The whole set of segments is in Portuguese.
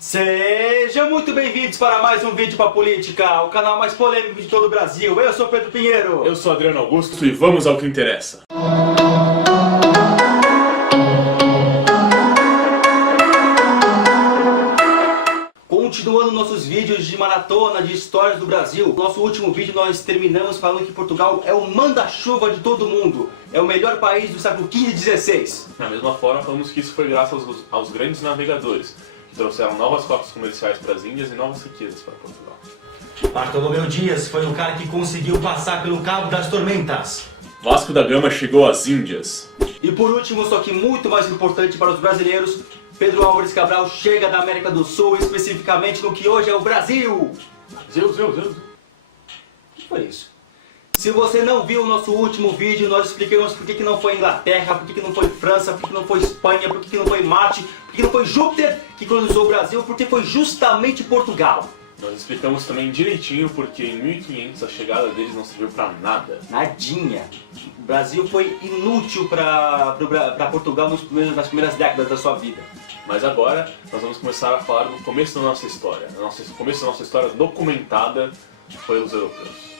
Sejam muito bem-vindos para mais um vídeo para política, o canal mais polêmico de todo o Brasil. Eu sou Pedro Pinheiro. Eu sou Adriano Augusto e vamos ao que interessa. Continuando nossos vídeos de maratona de histórias do Brasil, nosso último vídeo nós terminamos falando que Portugal é o manda-chuva de todo mundo. É o melhor país do século XV e XVI. Da mesma forma, falamos que isso foi graças aos grandes navegadores, que trouxeram novas rotas comerciais para as Índias e novas riquezas para Portugal. Bartolomeu Dias foi o cara que conseguiu passar pelo Cabo das Tormentas. Vasco da Gama chegou às Índias. E por último, só que muito mais importante para os brasileiros, Pedro Álvares Cabral chega da América do Sul, especificamente no que hoje é o Brasil. Zeus. O que foi isso? Se você não viu o nosso último vídeo, nós explicamos por que não foi Inglaterra, por que não foi França, por que não foi Espanha, por que não foi Marte, por que não foi Júpiter que colonizou o Brasil, porque foi justamente Portugal. Nós explicamos também direitinho porque em 1500 a chegada deles não serviu para nada. Nadinha. O Brasil foi inútil para Portugal nas primeiras décadas da sua vida. Mas agora nós vamos começar a falar do começo da nossa história. O começo da nossa história documentada pelos europeus.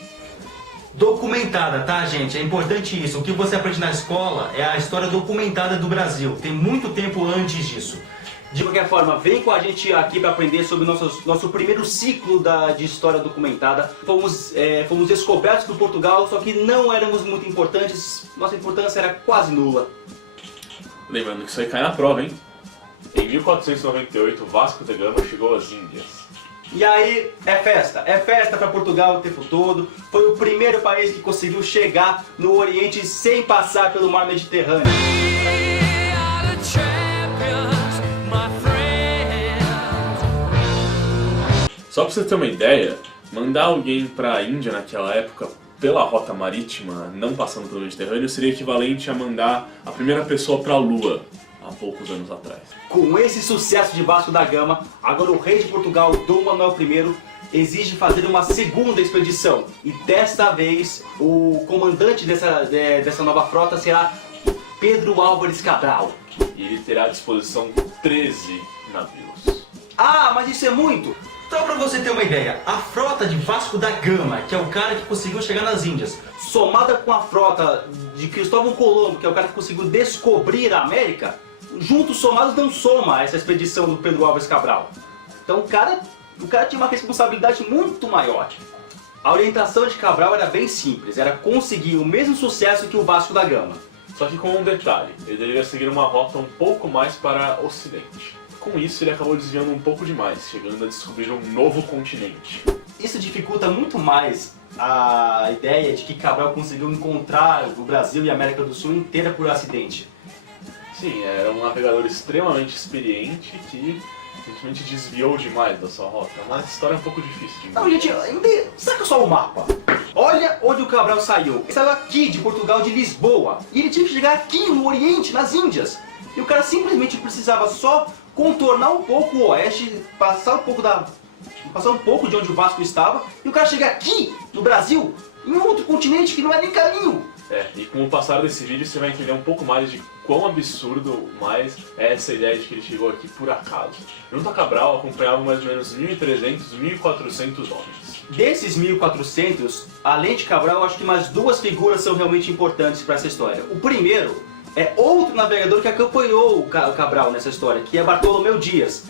Documentada, tá, gente? É importante isso. O que você aprende na escola é a história documentada do Brasil. Tem muito tempo antes disso. De qualquer forma, vem com a gente aqui para aprender sobre o nosso primeiro ciclo de história documentada. Fomos descobertos por Portugal, só que não éramos muito importantes. Nossa importância era quase nula. Lembrando que isso aí cai na prova, hein? Em 1498, Vasco da Gama chegou às Índias. E aí, é festa para Portugal o tempo todo. Foi o primeiro país que conseguiu chegar no Oriente sem passar pelo mar Mediterrâneo. Só pra você ter uma ideia, mandar alguém pra Índia naquela época pela rota marítima, não passando pelo Mediterrâneo, seria equivalente a mandar a primeira pessoa pra Lua, há poucos anos atrás. Com esse sucesso de Vasco da Gama, agora o rei de Portugal, Dom Manuel I, exige fazer uma segunda expedição. E desta vez, o comandante dessa nova frota será Pedro Álvares Cabral. E ele terá à disposição 13 navios. Ah, mas isso é muito! Só pra você ter uma ideia, a frota de Vasco da Gama, que é o cara que conseguiu chegar nas Índias, somada com a frota de Cristóvão Colombo, que é o cara que conseguiu descobrir a América, juntos somados não soma essa expedição do Pedro Álvares Cabral. Então o cara tinha uma responsabilidade muito maior. A orientação de Cabral era bem simples, era conseguir o mesmo sucesso que o Vasco da Gama. Só que com um detalhe, ele deveria seguir uma rota um pouco mais para o ocidente. Com isso, ele acabou desviando um pouco demais, chegando a descobrir um novo continente. Isso dificulta muito mais a ideia de que Cabral conseguiu encontrar o Brasil e a América do Sul inteira por acidente. Sim, era um navegador extremamente experiente que simplesmente desviou demais da sua rota. Uma história um pouco difícil de entender. Não, gente, saca só o mapa. Olha onde o Cabral saiu. Ele saiu aqui de Portugal, de Lisboa. E ele tinha que chegar aqui no Oriente, nas Índias. E o cara simplesmente precisava só contornar um pouco o oeste, passar um pouco de onde o Vasco estava, e o cara chega aqui, no Brasil, em um outro continente que não é nem caminho. E com o passar desse vídeo você vai entender um pouco mais de quão absurdo mais é essa ideia de que ele chegou aqui por acaso. Junto a Cabral acompanhavam mais ou menos 1.300, 1.400 homens. Desses 1.400, além de Cabral, eu acho que mais duas figuras são realmente importantes para essa história. O primeiro é outro navegador que acompanhou o Cabral nessa história, que é Bartolomeu Dias.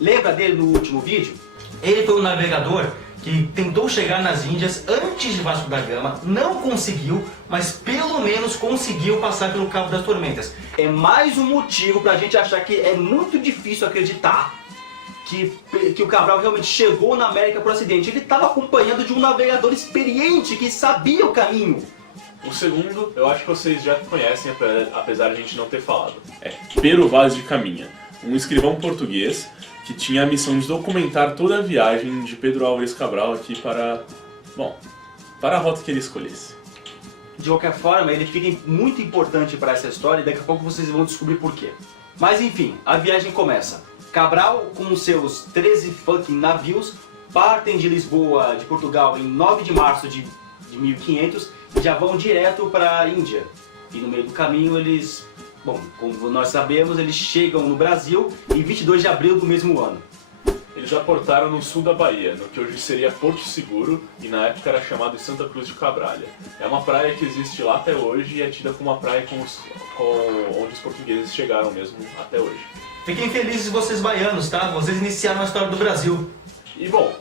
Lembra dele no último vídeo? Ele foi um navegador que tentou chegar nas Índias antes de Vasco da Gama, não conseguiu, mas pelo menos conseguiu passar pelo Cabo das Tormentas. É mais um motivo pra gente achar que é muito difícil acreditar que o Cabral realmente chegou na América por acidente. Ele estava acompanhando de um navegador experiente que sabia o caminho. O segundo, eu acho que vocês já conhecem, apesar de a gente não ter falado. É Pero Vaz de Caminha, um escrivão português que tinha a missão de documentar toda a viagem de Pedro Álvares Cabral aqui para a rota que ele escolhesse. De qualquer forma, ele fica muito importante para essa história e daqui a pouco vocês vão descobrir por quê. Mas enfim, a viagem começa. Cabral, com seus 13 fucking navios, partem de Lisboa, de Portugal, em 9 de março de 1500 e já vão direto para a Índia. E no meio do caminho eles Bom, como nós sabemos, eles chegam no Brasil em 22 de abril do mesmo ano. Eles aportaram no sul da Bahia, no que hoje seria Porto Seguro e na época era chamado de Santa Cruz de Cabralha. É uma praia que existe lá até hoje e é tida como uma praia onde os portugueses chegaram mesmo até hoje. Fiquem felizes vocês baianos, tá? Vocês iniciaram a história do Brasil. E bom,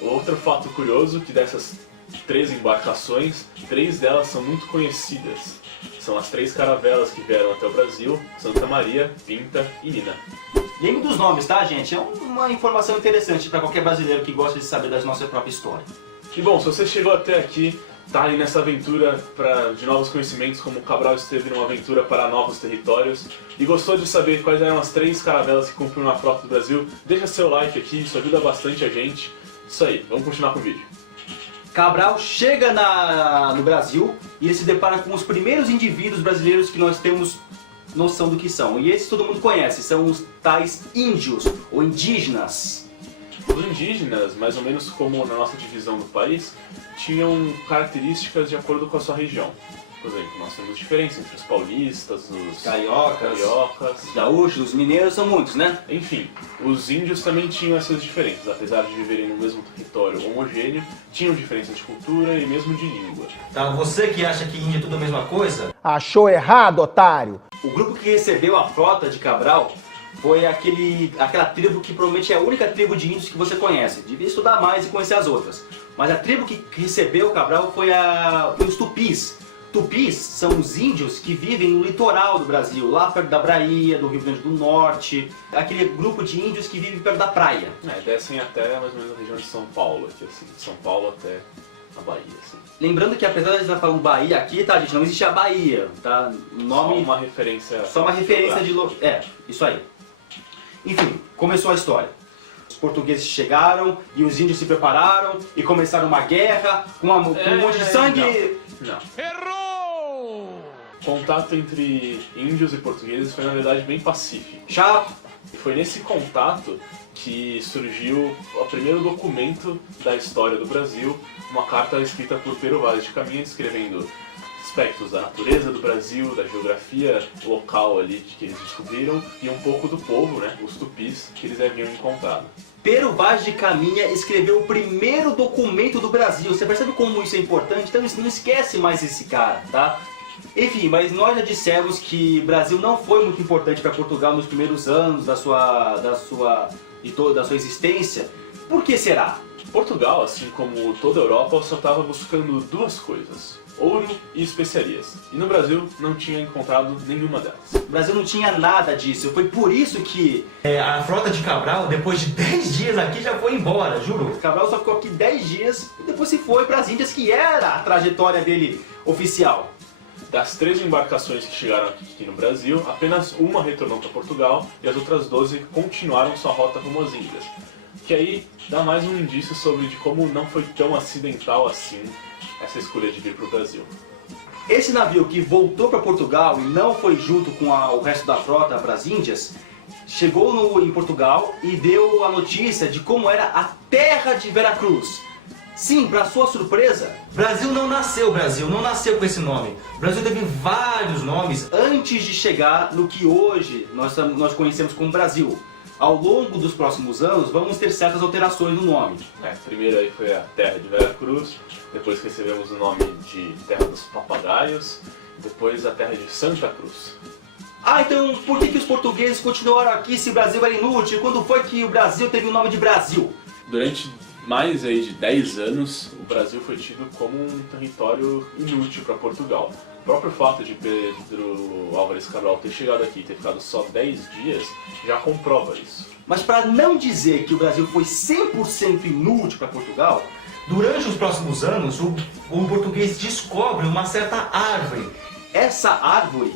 outro fato curioso que dessas 3 embarcações, 3 delas são muito conhecidas. São as 3 caravelas que vieram até o Brasil: Santa Maria, Pinta e Nina. Lembre dos nomes, tá, gente? É uma informação interessante para qualquer brasileiro que gosta de saber da nossa própria história. E bom, se você chegou até aqui, tá aí nessa aventura de novos conhecimentos, como o Cabral esteve numa aventura para novos territórios, e gostou de saber quais eram as 3 caravelas que compunham a frota do Brasil, deixa seu like aqui, isso ajuda bastante a gente. Isso aí, vamos continuar com o vídeo. Cabral chega no Brasil e ele se depara com os primeiros indivíduos brasileiros que nós temos noção do que são. E esses todo mundo conhece, são os tais índios ou indígenas. Os indígenas, mais ou menos como na nossa divisão do país, tinham características de acordo com a sua região. Por exemplo, nós temos diferença entre os paulistas, os Cariocas, os os gaúchos, os mineiros, são muitos, né? Enfim, os índios também tinham essas diferenças, apesar de viverem no mesmo território homogêneo, tinham diferenças de cultura e mesmo de língua. Tá, você que acha que índio é tudo a mesma coisa? Achou errado, otário! O grupo que recebeu a frota de Cabral foi aquela tribo que provavelmente é a única tribo de índios que você conhece. Devia estudar mais e conhecer as outras. Mas a tribo que recebeu Cabral foi os Tupis. Tupis são os índios que vivem no litoral do Brasil, lá perto da Bahia, do Rio Grande do Norte. Aquele grupo de índios que vive perto da praia. Descem até mais ou menos a região de São Paulo, aqui, assim, de São Paulo até a Bahia, assim. Lembrando que apesar de a gente estar falando Bahia aqui, tá, gente, não existe a Bahia, tá? O nome... Só uma referência... Só uma referência de... É, isso aí. Enfim, começou a história. Os portugueses chegaram e os índios se prepararam e começaram uma guerra com um monte de sangue... Não. Errou! O contato entre índios e portugueses foi, na verdade, bem pacífico. Chato. E foi nesse contato que surgiu o primeiro documento da história do Brasil, uma carta escrita por Pero Vaz de Caminha, descrevendo aspectos da natureza do Brasil, da geografia local ali que eles descobriram e um pouco do povo, né, os tupis, que eles haviam encontrado. Pero Vaz de Caminha escreveu o primeiro documento do Brasil. Você percebe como isso é importante? Então não esquece mais esse cara, tá? Enfim, mas nós já dissemos que o Brasil não foi muito importante para Portugal nos primeiros anos da sua existência. Por que será? Portugal, assim como toda a Europa, só estava buscando 2 coisas: ouro e especiarias. E no Brasil não tinha encontrado nenhuma delas. O Brasil não tinha nada disso. Foi por isso que a frota de Cabral, depois de 10 dias aqui, já foi embora, juro. Cabral só ficou aqui 10 dias e depois se foi para as Índias, que era a trajetória dele oficial. Das 3 embarcações que chegaram aqui no Brasil, apenas uma retornou para Portugal e as outras 12 continuaram sua rota rumo às Índias. Que aí dá mais um indício sobre de como não foi tão acidental assim essa escolha de vir para o Brasil. Esse navio que voltou para Portugal e não foi junto com o resto da frota para as Índias, chegou em Portugal e deu a notícia de como era a terra de Veracruz. Sim, para sua surpresa, Brasil não nasceu com esse nome. O Brasil teve vários nomes antes de chegar no que hoje nós conhecemos como Brasil. Ao longo dos próximos anos, vamos ter certas alterações no nome. Primeiro aí foi a terra de Veracruz, depois recebemos o nome de terra dos papagaios, depois a terra de Santa Cruz. Então por que os portugueses continuaram aqui se o Brasil era inútil? Quando foi que o Brasil teve o nome de Brasil? Durante mais aí de 10 anos, o Brasil foi tido como um território inútil para Portugal. O próprio fato de Pedro Álvares Cabral ter chegado aqui e ter ficado só 10 dias já comprova isso. Mas para não dizer que o Brasil foi 100% inútil para Portugal, durante os próximos anos o português descobre uma certa árvore. Essa árvore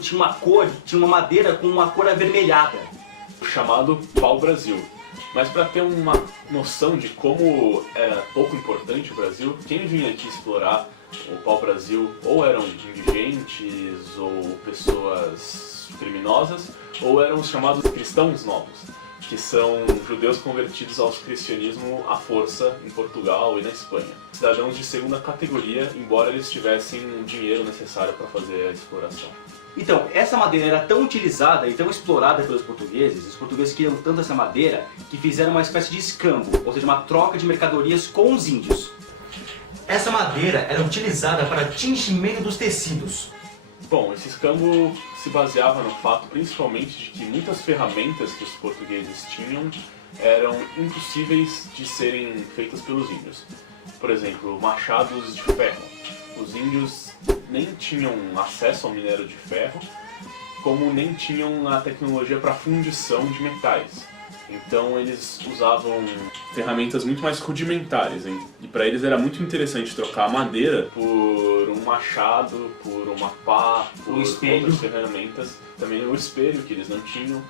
tinha uma madeira com uma cor avermelhada. Chamado pau-brasil. Mas para ter uma noção de como era pouco importante o Brasil, quem vinha aqui explorar o pau-brasil ou eram indigentes ou pessoas criminosas, ou eram os chamados cristãos novos, que são judeus convertidos ao cristianismo à força em Portugal e na Espanha. Cidadãos de segunda categoria, embora eles tivessem o dinheiro necessário para fazer a exploração. Então, essa madeira era tão utilizada e tão explorada pelos portugueses, os portugueses queriam tanto essa madeira, que fizeram uma espécie de escambo, ou seja, uma troca de mercadorias com os índios. Essa madeira era utilizada para tingimento dos tecidos. Bom, esse escambo se baseava no fato principalmente de que muitas ferramentas que os portugueses tinham eram impossíveis de serem feitas pelos índios. Por exemplo, machados de ferro. Os índios nem tinham acesso ao minério de ferro, como nem tinham a tecnologia para fundição de metais. Então eles usavam ferramentas muito mais rudimentares, hein? E para eles era muito interessante trocar a madeira por um machado, por uma pá, por outras ferramentas, também o espelho que eles não tinham.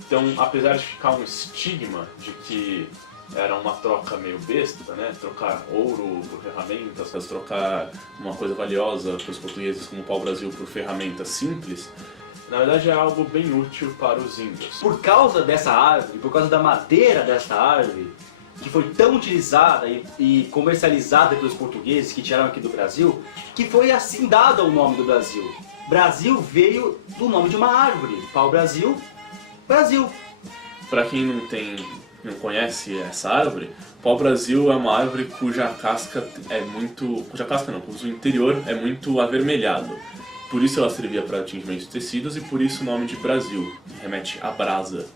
Então, apesar de ficar um estigma de que era uma troca meio besta, né? Trocar ouro por ferramentas, trocar uma coisa valiosa para os portugueses como o pau-brasil por ferramentas simples, na verdade é algo bem útil para os índios. Por causa dessa árvore, por causa da madeira dessa árvore, que foi tão utilizada e comercializada pelos portugueses que tiraram aqui do Brasil, que foi assim dado o nome do Brasil. Brasil veio do nome de uma árvore. Pau-brasil, Brasil. Para quem não conhece essa árvore, pau-brasil é uma árvore cuja casca é muito... cuja casca não, cujo interior é muito avermelhado. Por isso ela servia para tingimento de tecidos e por isso o nome de Brasil, que remete à brasa.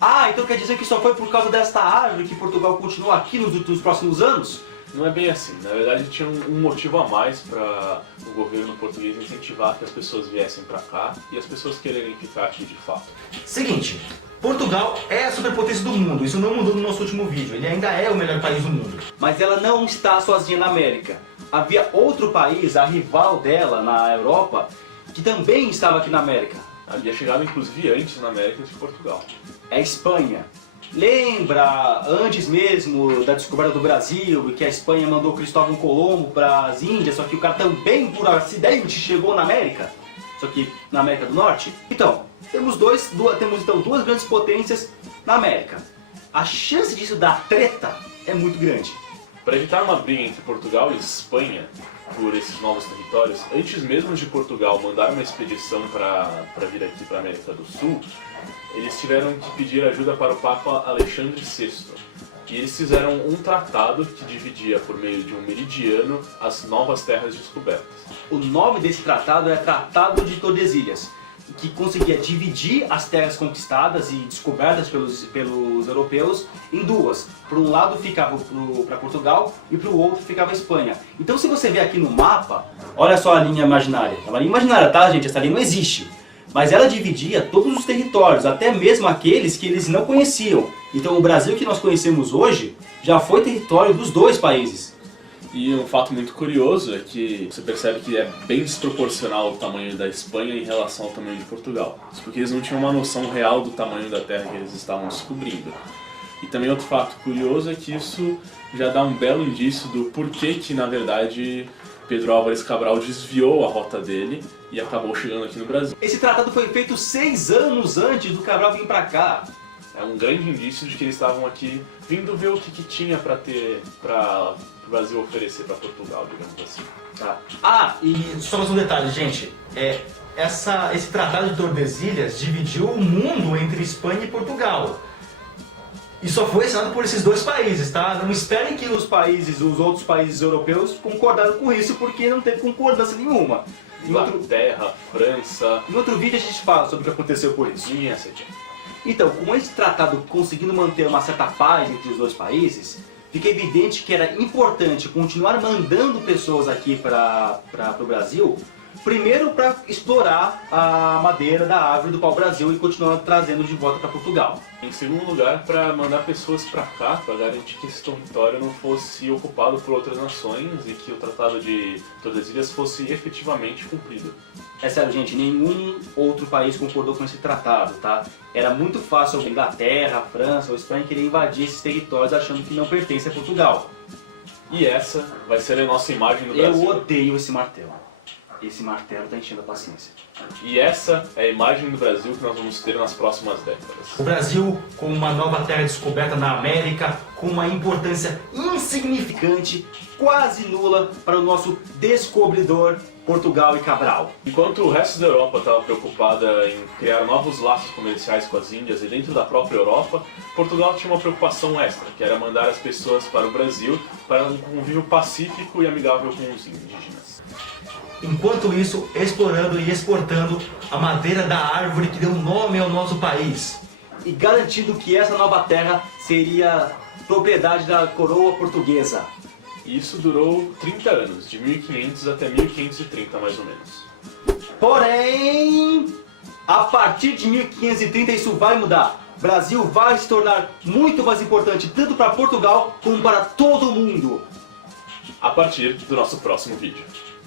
Ah, então quer dizer que só foi por causa desta árvore que Portugal continua aqui nos próximos anos? Não é bem assim. Na verdade tinha um motivo a mais para o governo português incentivar que as pessoas viessem para cá e as pessoas quererem ficar aqui de fato. Seguinte, Portugal é a superpotência do mundo, isso não mudou no nosso último vídeo, ele ainda é o melhor país do mundo. Mas ela não está sozinha na América. Havia outro país, a rival dela na Europa, que também estava aqui na América. Havia chegado inclusive antes na América de Portugal. É a Espanha. Lembra, antes mesmo da descoberta do Brasil, e que a Espanha mandou Cristóvão Colombo para as Índias, só que o cara também por acidente chegou na América, só que na América do Norte? Então, temos duas grandes potências na América. A chance disso dar treta é muito grande. Para evitar uma briga entre Portugal e Espanha por esses novos territórios, antes mesmo de Portugal mandar uma expedição para vir aqui para a América do Sul, eles tiveram que pedir ajuda para o Papa Alexandre VI. E eles fizeram um tratado que dividia por meio de um meridiano as novas terras descobertas. O nome desse tratado é Tratado de Tordesilhas, que conseguia dividir as terras conquistadas e descobertas pelos europeus em duas. Por um lado ficava para Portugal e para o outro ficava a Espanha. Então se você ver aqui no mapa, olha só a linha imaginária. É uma linha imaginária, tá, gente? Essa linha não existe. Mas ela dividia todos os territórios, até mesmo aqueles que eles não conheciam. Então o Brasil que nós conhecemos hoje já foi território dos dois países. E um fato muito curioso é que você percebe que é bem desproporcional o tamanho da Espanha em relação ao tamanho de Portugal. Isso porque eles não tinham uma noção real do tamanho da terra que eles estavam descobrindo. E também outro fato curioso é que isso já dá um belo indício do porquê que, na verdade, Pedro Álvares Cabral desviou a rota dele e acabou chegando aqui no Brasil. Esse tratado foi feito 6 anos antes do Cabral vir pra cá. É um grande indício de que eles estavam aqui vindo ver o que tinha para o Brasil oferecer para Portugal, digamos assim. Tá. Ah, e só mais um detalhe, gente. Esse Tratado de Tordesilhas dividiu o mundo entre Espanha e Portugal. E só foi assinado por esses dois países, tá? Não esperem que os outros países europeus concordaram com isso, porque não teve concordância nenhuma. Inglaterra, França... Em outro vídeo a gente fala sobre o que aconteceu por isso. Então, com esse tratado conseguindo manter uma certa paz entre os dois países, fica evidente que era importante continuar mandando pessoas aqui para o Brasil, primeiro para explorar a madeira da árvore do pau-brasil e continuar trazendo de volta para Portugal. Em segundo lugar, para mandar pessoas para cá, para garantir que esse território não fosse ocupado por outras nações e que o Tratado de Tordesilhas fosse efetivamente cumprido. É sério, gente, nenhum outro país concordou com esse tratado, tá? Era muito fácil a Inglaterra, a França ou a Espanha querer invadir esses territórios achando que não pertence a Portugal. E essa vai ser a nossa imagem do Brasil. Eu odeio esse martelo. Esse martelo tá enchendo a paciência. E essa é a imagem do Brasil que nós vamos ter nas próximas décadas. O Brasil com uma nova terra descoberta na América, com uma importância insignificante, quase nula para o nosso descobridor Portugal e Cabral. Enquanto o resto da Europa estava preocupada em criar novos laços comerciais com as Índias e dentro da própria Europa, Portugal tinha uma preocupação extra, que era mandar as pessoas para o Brasil para um convívio pacífico e amigável com os indígenas. Enquanto isso, explorando e exportando a madeira da árvore que deu nome ao nosso país. E garantindo que essa nova terra seria propriedade da coroa portuguesa. E isso durou 30 anos, de 1500 até 1530 mais ou menos. Porém, a partir de 1530 isso vai mudar. O Brasil vai se tornar muito mais importante tanto para Portugal como para todo mundo. A partir do nosso próximo vídeo.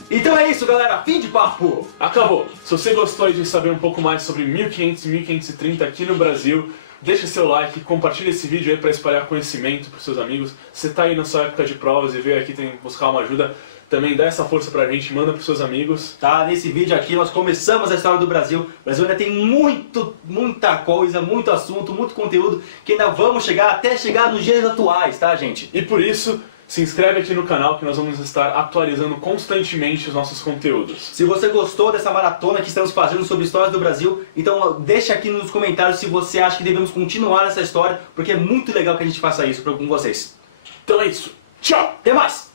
Então é isso, galera. Fim de papo. Acabou! Se você gostou de saber um pouco mais sobre 1500 e 1530 aqui no Brasil, deixa seu like, compartilha esse vídeo aí para espalhar conhecimento para seus amigos. Você tá aí na sua época de provas e veio aqui buscar uma ajuda, também dá essa força pra gente, manda pros seus amigos. Tá, nesse vídeo aqui nós começamos a história do Brasil. O Brasil ainda tem muita coisa, muito assunto, muito conteúdo que ainda vamos até chegar nos dias atuais, tá, gente? E por isso, se inscreve aqui no canal que nós vamos estar atualizando constantemente os nossos conteúdos. Se você gostou dessa maratona que estamos fazendo sobre histórias do Brasil, então deixa aqui nos comentários se você acha que devemos continuar essa história, porque é muito legal que a gente faça isso com vocês. Então é isso. Tchau! Até mais!